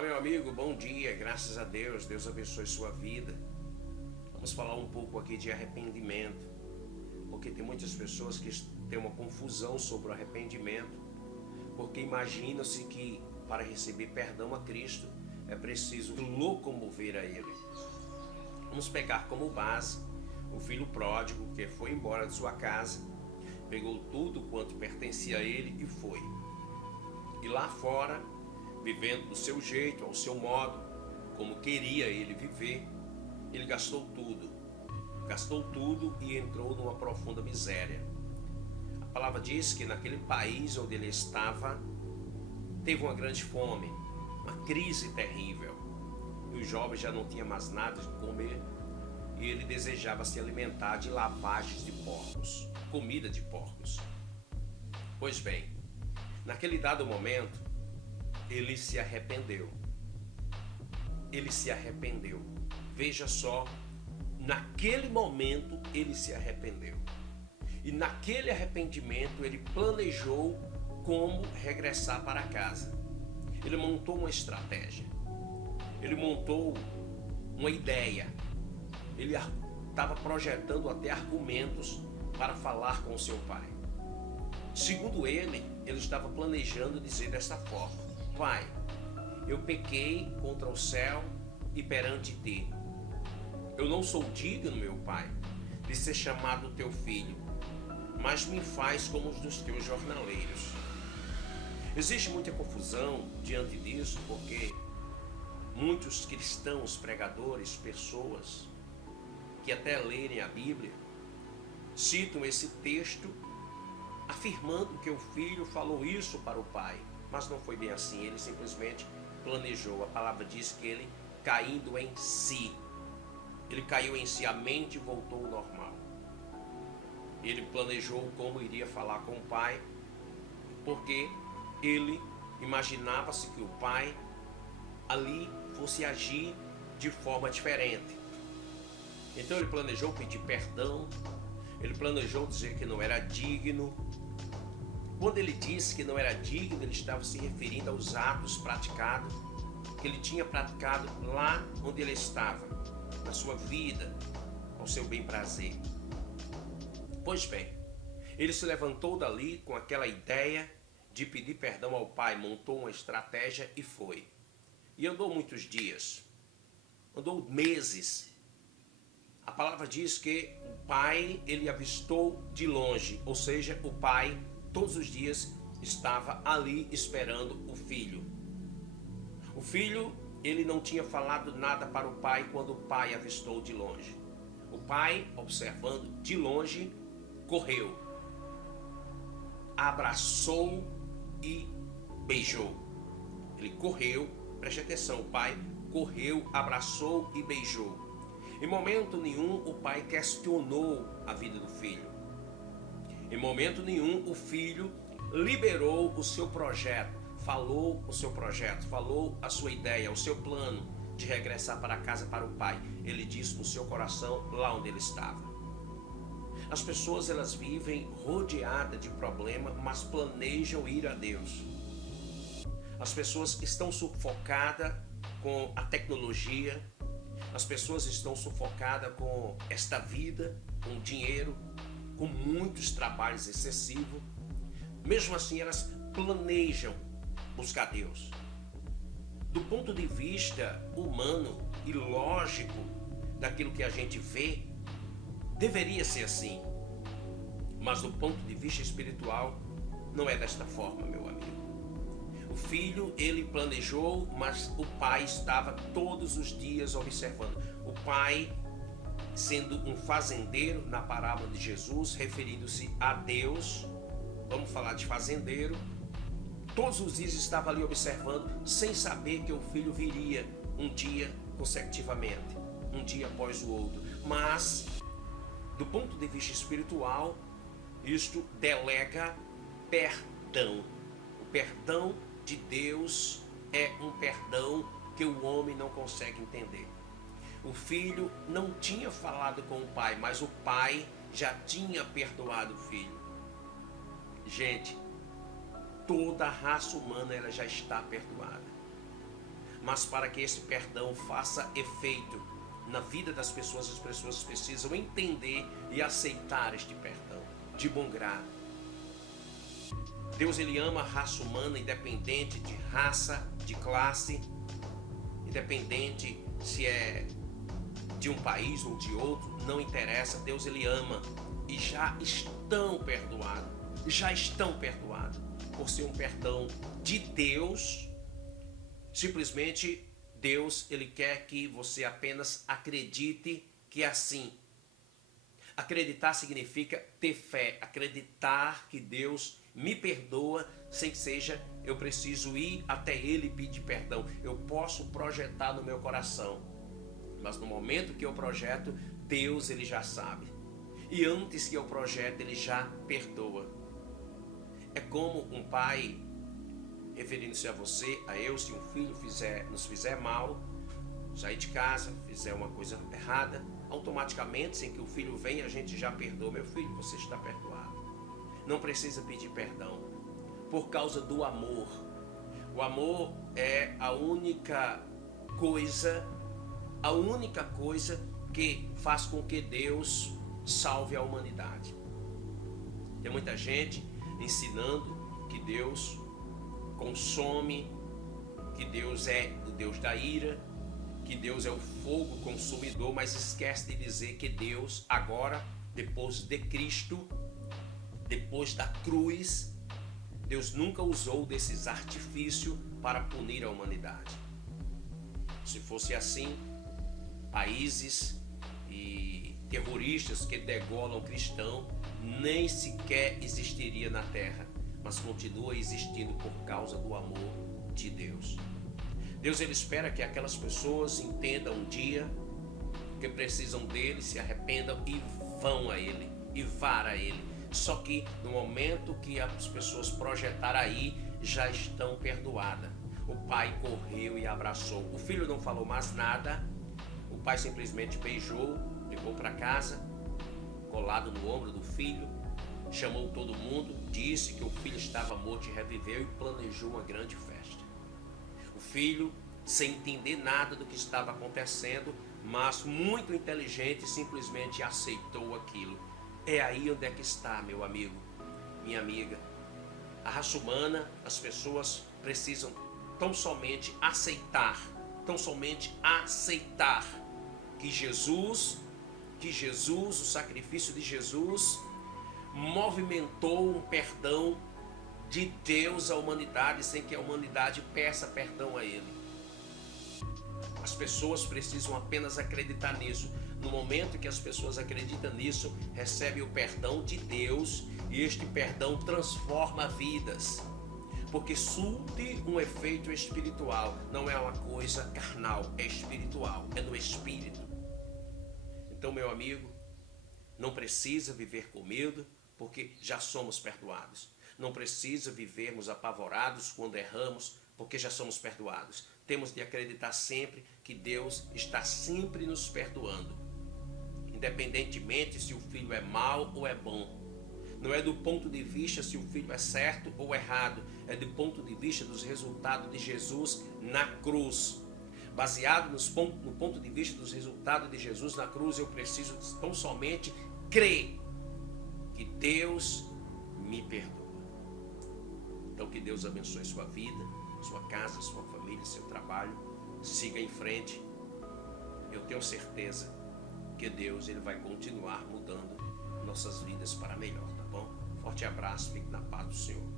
Olá, meu amigo, bom dia, graças a Deus, Deus abençoe sua vida. Vamos falar um pouco aqui de arrependimento, porque tem muitas pessoas que têm uma confusão sobre o arrependimento, porque imaginam-se que para receber perdão a Cristo é preciso locomover a Ele. Vamos pegar como base o filho pródigo que foi embora de sua casa, pegou tudo quanto pertencia a ele e foi. E lá fora, vivendo do seu jeito, ao seu modo, como queria ele viver, ele gastou tudo e entrou numa profunda miséria. A palavra diz que naquele país onde ele estava, teve uma grande fome, uma crise terrível, e os jovens já não tinham mais nada de comer, e ele desejava se alimentar de lavagens de porcos, comida de porcos. Pois bem, naquele dado momento, ele se arrependeu. Veja só, naquele momento ele se arrependeu. E naquele arrependimento ele planejou como regressar para casa. Ele montou uma estratégia. Ele montou uma ideia. Ele estava projetando até argumentos para falar com seu pai. Segundo ele estava planejando dizer desta forma: Pai, eu pequei contra o céu e perante ti. Eu não sou digno, meu pai, de ser chamado teu filho, mas me faz como os dos teus jornaleiros. Existe muita confusão diante disso, porque muitos cristãos, pregadores, pessoas que até lerem a Bíblia, citam esse texto afirmando que o filho falou isso para o pai. Mas não foi bem assim, ele simplesmente planejou. A palavra diz que ele caindo em si. Ele caiu em si, a mente voltou ao normal. Ele planejou como iria falar com o pai, porque ele imaginava-se que o pai ali fosse agir de forma diferente. Então ele planejou pedir perdão, ele planejou dizer que não era digno. Quando ele disse que não era digno, ele estava se referindo aos atos praticados, que ele tinha praticado lá onde ele estava, na sua vida, ao seu bem prazer. Pois bem, ele se levantou dali com aquela ideia de pedir perdão ao pai, montou uma estratégia e foi. E andou muitos dias, andou meses. A palavra diz que o pai, ele avistou de longe, ou seja, o pai todos os dias estava ali esperando o filho. O filho, ele não tinha falado nada para o pai quando o pai avistou de longe. O pai, observando de longe, correu, abraçou e beijou. Ele correu, preste atenção, o pai correu, abraçou e beijou. Em momento nenhum o pai questionou a vida do filho. Em momento nenhum o filho liberou o seu projeto, falou o seu projeto, falou a sua ideia, o seu plano de regressar para casa para o pai. Ele disse no seu coração, lá onde ele estava. As pessoas, elas vivem rodeadas de problemas, mas planejam ir a Deus. As pessoas estão sufocadas com a tecnologia. As pessoas estão sufocadas com esta vida, com dinheiro, com muitos trabalhos excessivos. Mesmo assim, elas planejam buscar Deus. Do ponto de vista humano e lógico, daquilo que a gente vê, deveria ser assim. Mas do ponto de vista espiritual, não é desta forma, meu amigo. O filho, ele planejou, mas o pai estava todos os dias observando. O pai, sendo um fazendeiro, na parábola de Jesus, referindo-se a Deus, vamos falar de fazendeiro, todos os dias estava ali observando, sem saber que o filho viria um dia consecutivamente, um dia após o outro. Mas, do ponto de vista espiritual, isto delega perdão. O perdão de Deus é um perdão que o homem não consegue entender. O filho não tinha falado com o pai, mas o pai já tinha perdoado o filho. Gente, toda a raça humana ela já está perdoada. mas para que esse perdão faça efeito na vida das pessoas, as pessoas precisam entender e aceitar este perdão de bom grado. Deus, ele ama a raça humana, independente de raça, de classe, independente se é de um país ou de outro, não interessa. Deus, ele ama e já estão perdoados por ser um perdão de Deus. Simplesmente Deus, ele quer que você apenas acredite que é assim. Acreditar significa ter fé, acreditar que Deus me perdoa, sem que seja eu preciso ir até Ele e pedir perdão. Eu posso projetar no meu coração, mas no momento que eu projeto, Deus, ele já sabe. E antes que eu projete, ele já perdoa. É como um pai, referindo-se a você, a eu, se um filho nos fizer mal, sair de casa, fizer uma coisa errada, automaticamente, sem que o filho venha, a gente já perdoa. Meu filho, você está perdoado. Não precisa pedir perdão, por causa do amor. O amor é a única coisa que faz com que Deus salve a humanidade. Tem muita gente ensinando que Deus consome, que Deus é o Deus da ira, que Deus é o fogo consumidor, mas esquece de dizer que Deus agora, depois de Cristo, depois da cruz, Deus nunca usou desses artifícios para punir a humanidade. Se fosse assim, países e terroristas que degolam cristão nem sequer existiria na terra, mas continua existindo por causa do amor de Deus. Deus, ele espera que aquelas pessoas entendam um dia que precisam dele, se arrependam e vão a ele, e vá a ele. Só que no momento que as pessoas projetaram aí, já estão perdoadas. O pai correu e abraçou. O filho não falou mais nada. O pai simplesmente beijou, levou para casa, colado no ombro do filho, chamou todo mundo, disse que o filho estava morto e reviveu e planejou uma grande festa. O filho, sem entender nada do que estava acontecendo, mas muito inteligente, simplesmente aceitou aquilo. É aí onde é que está, meu amigo, minha amiga. A raça humana, as pessoas precisam tão somente aceitar que Jesus, o sacrifício de Jesus, movimentou um perdão de Deus à humanidade, sem que a humanidade peça perdão a Ele. As pessoas precisam apenas acreditar nisso. No momento que as pessoas acreditam nisso, recebem o perdão de Deus, e este perdão transforma vidas. Porque surte um efeito espiritual, não é uma coisa carnal, é espiritual, é no espírito. Então, meu amigo, não precisa viver com medo, porque já somos perdoados. Não precisa vivermos apavorados quando erramos, porque já somos perdoados. Temos de acreditar sempre que Deus está sempre nos perdoando, independentemente se o filho é mau ou é bom. Não é do ponto de vista se o filho é certo ou errado, é do ponto de vista dos resultados de Jesus na cruz. Baseado no ponto de vista dos resultados de Jesus na cruz, eu preciso tão somente crer que Deus me perdoa. Então, que Deus abençoe sua vida, sua casa, sua família, seu trabalho. Siga em frente. Eu tenho certeza que Deus, ele vai continuar mudando nossas vidas para melhor, tá bom? Forte abraço, fique na paz do Senhor.